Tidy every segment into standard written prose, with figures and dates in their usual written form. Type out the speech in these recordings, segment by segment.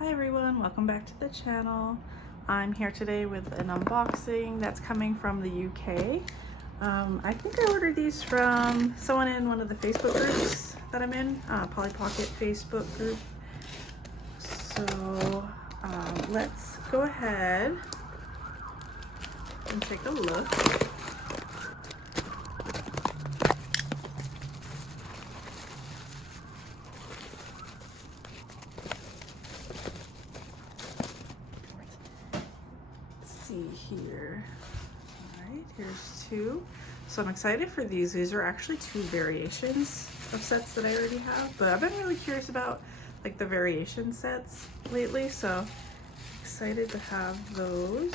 Hi everyone, welcome back to the channel. I'm here today with an unboxing that's coming from the UK. I think I ordered these from someone in one of the Facebook groups that I'm in, Polly Pocket Facebook group. So let's go ahead and take a look. See here. All right, here's two. So I'm excited for these. These are actually two variations of sets that I already have, but I've been really curious about like the variation sets lately, so excited to have those.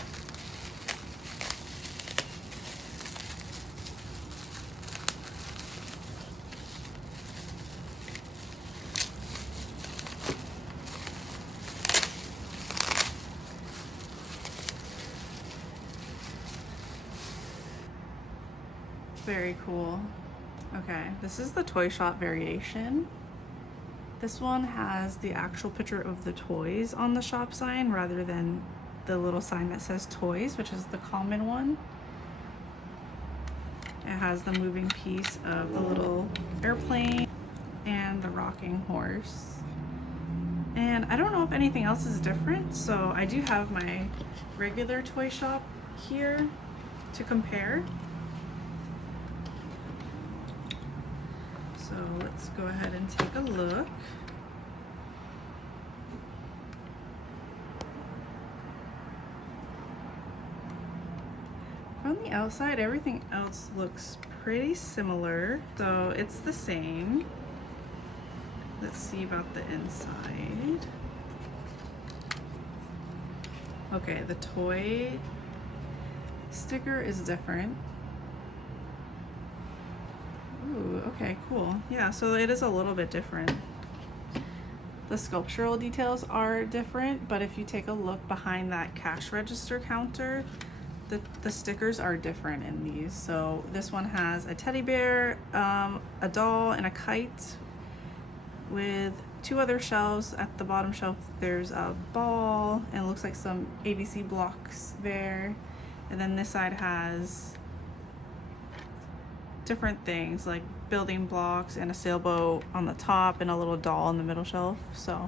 Very cool. Okay, this is the toy shop variation. This one has the actual picture of the toys on the shop sign rather than the little sign that says toys, which is the common one. It has the moving piece of the little airplane and the rocking horse. And I don't know if anything else is different, so I do have my regular toy shop here to compare. So let's go ahead and take a look. From the outside, everything else looks pretty similar, so it's the same. Let's see about the inside. Okay, the toy sticker is different. Ooh, okay, cool. Yeah, so it is a little bit different. The sculptural details are different, but if you take a look behind that cash register counter, the stickers are different in these. So this one has a teddy bear, a doll, and a kite with two other shelves. At the bottom shelf, there's a ball, and it looks like some ABC blocks there. And then this side has different things like building blocks and a sailboat on the top and a little doll in the middle shelf. So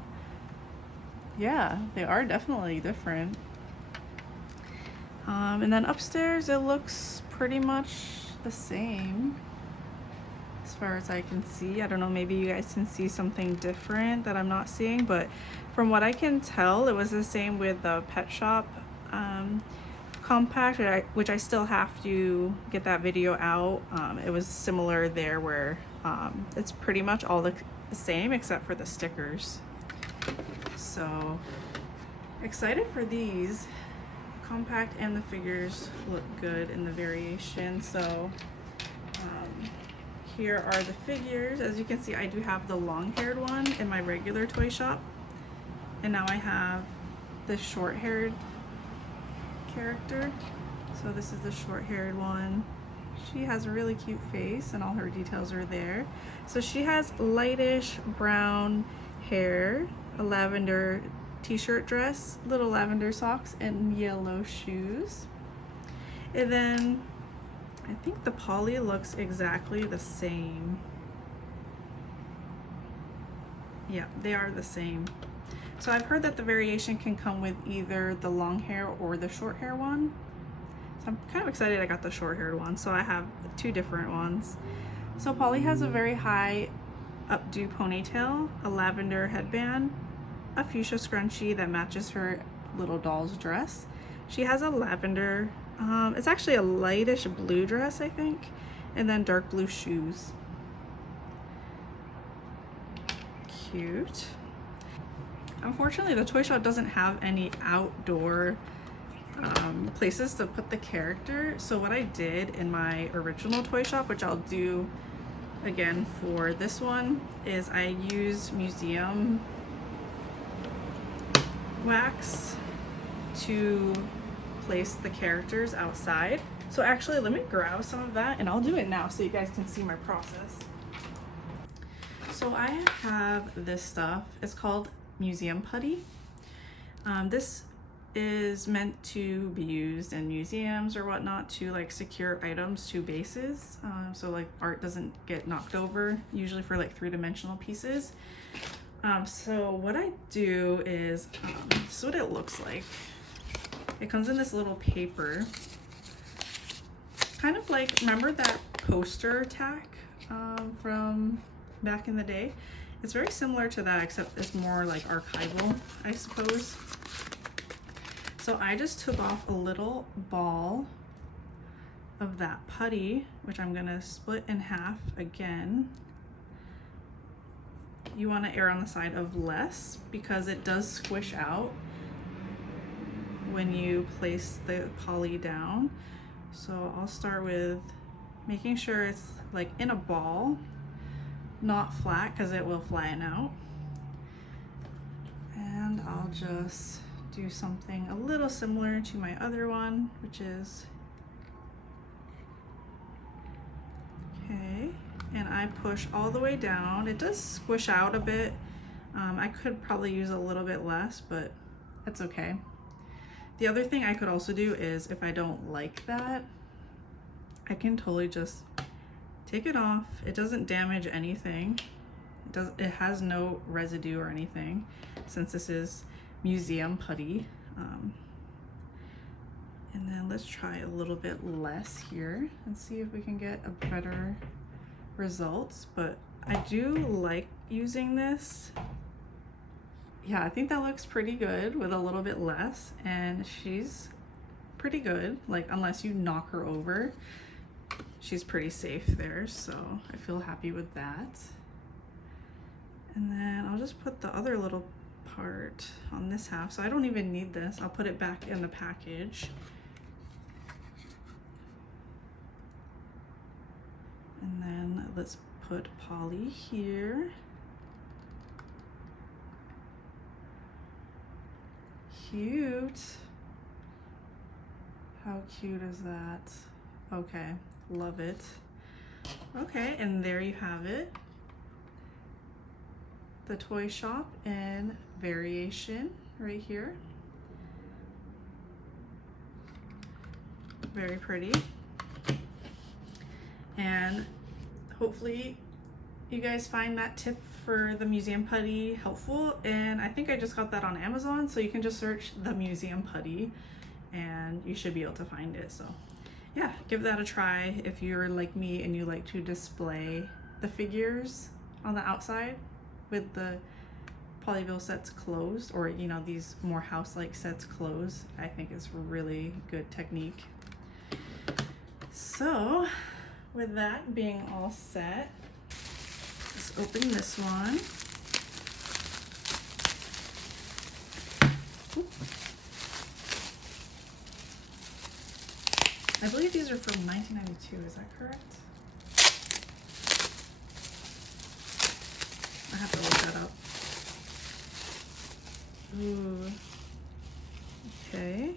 yeah, they are definitely different. And then upstairs it looks pretty much the same as far as I can see. I don't know, maybe you guys can see something different that I'm not seeing, but from what I can tell, it was the same with the pet shop compact, which I still have to get that video out. It was similar there where it's pretty much all the same except for the stickers. So excited for these. The compact and the figures look good in the variation. So here are the figures. As you can see, I do have the long-haired one in my regular toy shop, and now I have the short-haired character. So this is the short-haired one. She has a really cute face and all her details are there. So she has lightish brown hair, a lavender t-shirt dress, little lavender socks, and yellow shoes. And then I think the Polly looks exactly the same. Yeah, they are the same. So I've heard that the variation can come with either the long hair or the short hair one. So I'm kind of excited I got the short haired one. So I have two different ones. So Polly has a very high updo ponytail, a lavender headband, a fuchsia scrunchie that matches her little doll's dress. She has a lavender, it's actually a lightish blue dress, I think, and then dark blue shoes. Cute. Unfortunately, the toy shop doesn't have any outdoor places to put the character. So what I did in my original toy shop, which I'll do again for this one, is I used museum wax to place the characters outside. So actually, let me grab some of that and I'll do it now so you guys can see my process. So I have this stuff. It's called museum putty. This is meant to be used in museums or whatnot to like secure items to bases, so like art doesn't get knocked over, usually for like three-dimensional pieces. So what I do is, this is what it looks like. It comes in this little paper, kind of like, remember that poster tack from back in the day? It's very similar to that, except it's more like archival, I suppose. So I just took off a little ball of that putty, which I'm gonna split in half again. You want to err on the side of less because it does squish out when you place the poly down. So I'll start with making sure it's like in a ball, not flat because it will flatten out. And I'll just do something a little similar to my other one, which is, okay, and I push all the way down. It does squish out a bit. I could probably use a little bit less, but that's okay. The other thing I could also do is, if I don't like that, I can totally just take it off. It doesn't damage anything. It has no residue or anything, since this is museum putty. And then let's try a little bit less here and see if we can get a better results. But I do like using this. Yeah, I think that looks pretty good with a little bit less, and she's pretty good, like unless you knock her over, she's pretty safe there, so I feel happy with that. And then I'll just put the other little part on this half, so I don't even need this. I'll put it back in the package. And then let's put poly here. Cute. How cute is that? Okay, love it. Okay, and there you have it. The toy shop in variation right here. Very pretty. And hopefully you guys find that tip for the museum putty helpful. And I think I just got that on Amazon, so you can just search the museum putty and you should be able to find it. So yeah, give that a try if you're like me and you like to display the figures on the outside with the polyville sets closed, or you know, these more house-like sets closed. I think it's really good technique. So with that being all set, let's open this one. Ooh. I believe these are from 1992, is that correct? I have to look that up. Ooh. Okay.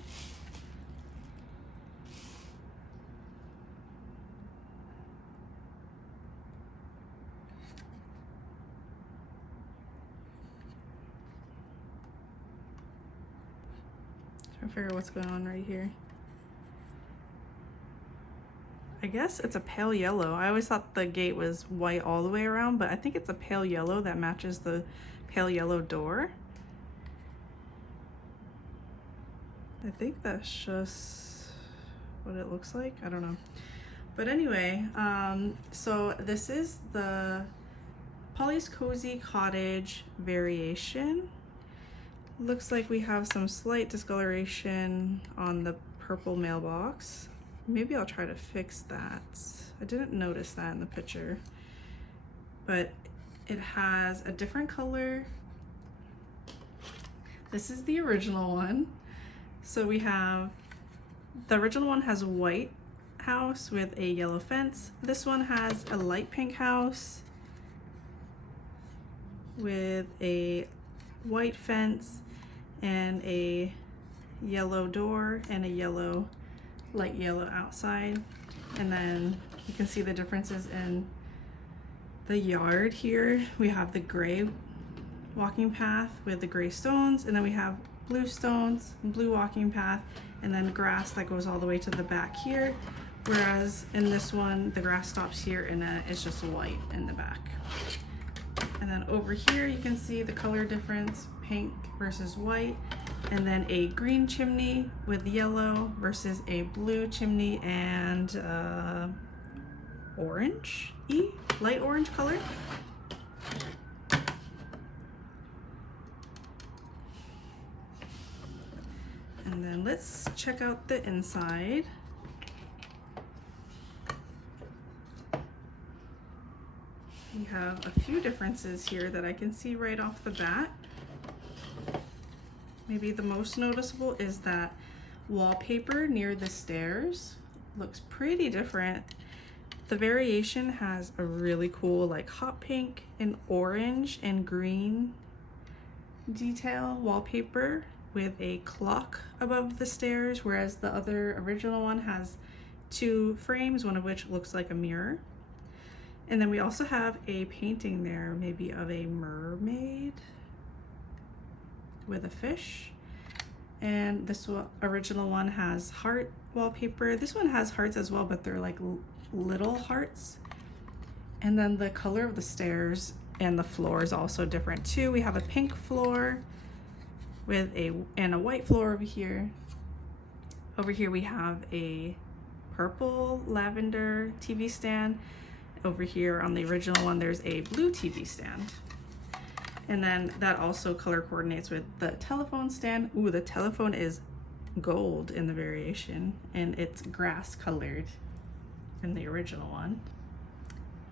Trying to figure out what's going on right here. I guess it's a pale yellow. I always thought the gate was white all the way around, but I think it's a pale yellow that matches the pale yellow door. I think that's just what it looks like. I don't know. But anyway, so this is the Polly's Cozy Cottage variation. Looks like we have some slight discoloration on the purple mailbox. Maybe I'll try to fix that. I didn't notice that in the picture, but it has a different color. This is the original one. So we have, the original one has a white house with a yellow fence. This one has a light pink house with a white fence and a yellow door and a yellow, light yellow outside. And then you can see the differences in the yard here. We have the gray walking path with the gray stones, and then we have blue stones, blue walking path, and then grass that goes all the way to the back here. Whereas in this one, the grass stops here and it's just white in the back. And then over here, you can see the color difference, pink versus white, and then a green chimney with yellow versus a blue chimney and light orange color. And then let's check out the inside. We have a few differences here that I can see right off the bat. Maybe the most noticeable is that wallpaper near the stairs looks pretty different. The variation has a really cool like hot pink and orange and green detail wallpaper with a clock above the stairs, whereas the other original one has two frames, one of which looks like a mirror. And then we also have a painting there, maybe of a mermaid with a fish. And this original one has heart wallpaper. This one has hearts as well, but they're like little hearts. And then the color of the stairs and the floor is also different too. We have a pink floor with a white floor over here. Over here we have a purple lavender TV stand. Over here on the original one, there's a blue TV stand. And then that also color coordinates with the telephone stand. Ooh, the telephone is gold in the variation, and it's grass colored in the original one.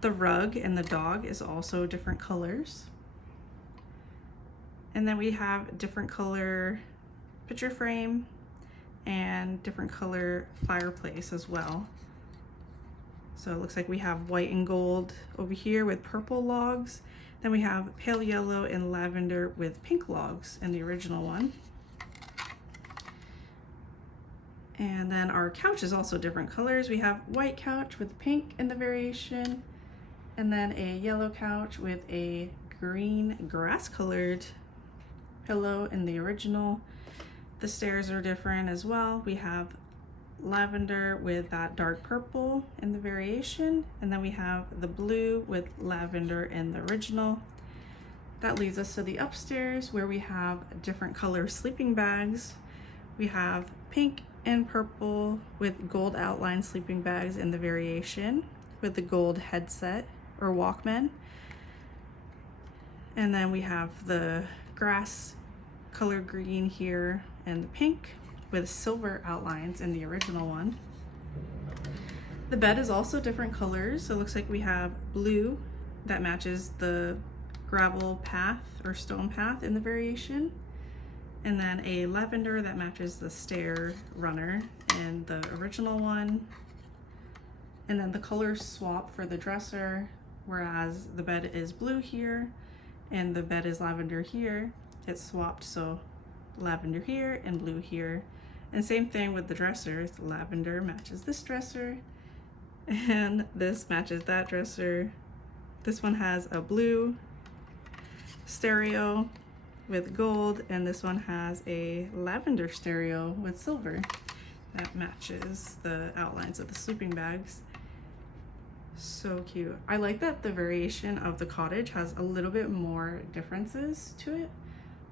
The rug and the dog is also different colors. And then we have different color picture frame and different color fireplace as well. So it looks like we have white and gold over here with purple logs. Then we have pale yellow and lavender with pink logs in the original one. And then our couch is also different colors. We have white couch with pink in the variation, and then a yellow couch with a green grass colored pillow in the original. The stairs are different as well. We have lavender with that dark purple in the variation, and then we have the blue with lavender in the original. That leads us to the upstairs, where we have different color sleeping bags. We have pink and purple with gold outline sleeping bags in the variation with the gold headset or Walkman. And then we have the grass color green here and the pink with silver outlines in the original one. The bed is also different colors. So it looks like we have blue that matches the gravel path or stone path in the variation, and then a lavender that matches the stair runner in the original one. And then the colors swap for the dresser, whereas the bed is blue here and the bed is lavender here. It's swapped, so lavender here and blue here. And same thing with the dressers. Lavender matches this dresser and this matches that dresser. This one has a blue stereo with gold, and this one has a lavender stereo with silver that matches the outlines of the sleeping bags. So cute. I like that the variation of the cottage has a little bit more differences to it.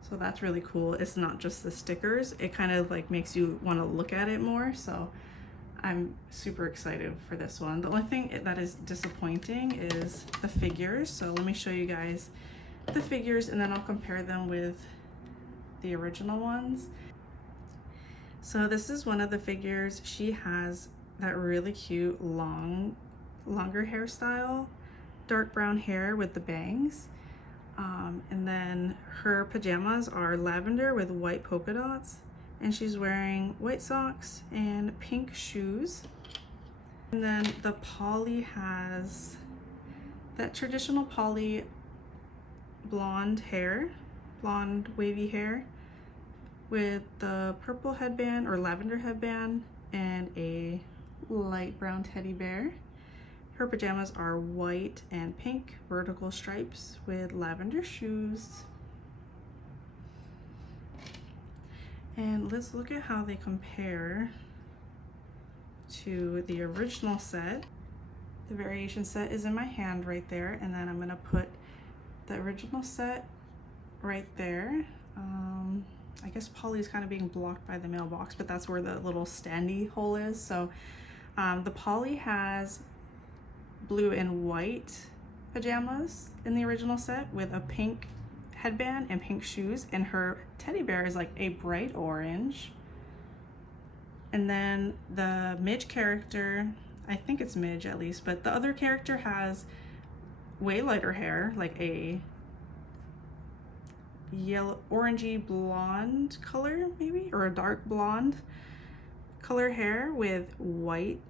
So that's really cool. It's not just the stickers. It kind of like makes you want to look at it more. So I'm super excited for this one. The only thing that is disappointing is the figures. So let me show you guys the figures and then I'll compare them with the original ones. So this is one of the figures. She has that really cute longer hairstyle, dark brown hair with the bangs. And then her pajamas are lavender with white polka dots, and she's wearing white socks and pink shoes. And then the Polly has that traditional Polly blonde hair, blonde wavy hair with the purple headband or lavender headband and a light brown teddy bear. Her pajamas are white and pink vertical stripes with lavender shoes. And let's look at how they compare to the original set. The variation set is in my hand right there, and then I'm gonna put the original set right there. I guess Polly's kind of being blocked by the mailbox, but that's where the little standy hole is. So the Polly has blue and white pajamas in the original set with a pink headband and pink shoes, and her teddy bear is like a bright orange. And then the Midge character, I think it's Midge at least, but the other character has way lighter hair, like a yellow, orangey blonde color maybe, or a dark blonde color hair with white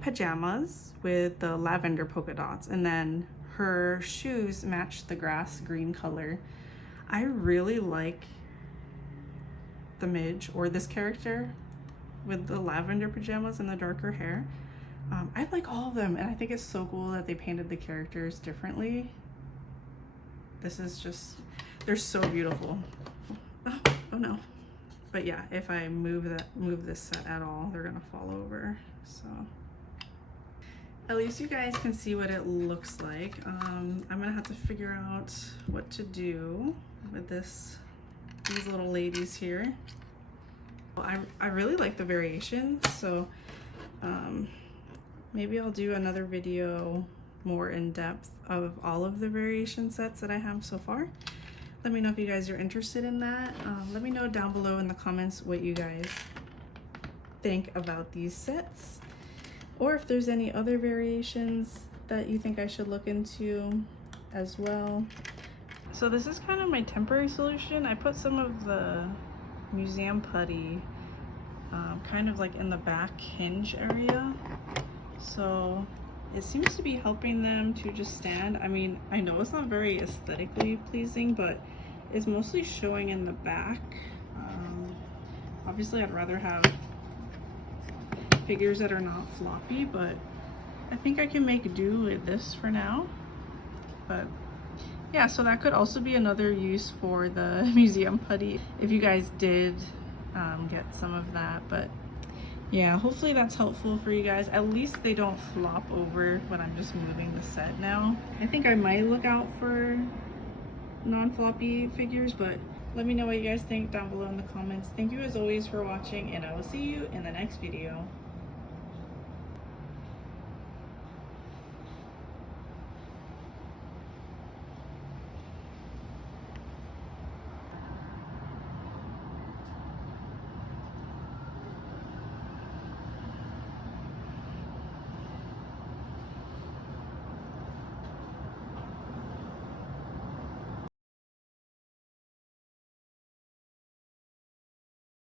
pajamas with the lavender polka dots, and then her shoes match the grass green color. I really like the Midge, or this character with the lavender pajamas and the darker hair. I like all of them, and I think it's so cool that they painted the characters differently. This is just, they're so beautiful. Oh no. But yeah, if I move this set at all, they're gonna fall over. So at least you guys can see what it looks like. I'm gonna have to figure out what to do with these little ladies here. I really like the variations, so maybe I'll do another video more in depth of all of the variation sets that I have so far. Let me know if you guys are interested in that. Let me know down below in the comments what you guys think about these sets, or if there's any other variations that you think I should look into as well. So this is kind of my temporary solution. I put some of the museum putty kind of like in the back hinge area, so it seems to be helping them to just stand. I mean, I know it's not very aesthetically pleasing, but it's mostly showing in the back. Obviously I'd rather have figures that are not floppy, but I think I can make do with this for now. But yeah, so that could also be another use for the museum putty if you guys did get some of that. But yeah, hopefully that's helpful for you guys. At least they don't flop over when I'm just moving the set now. I think I might look out for non-floppy figures, but let me know what you guys think down below in the comments. Thank you as always for watching, and I will see you in the next video.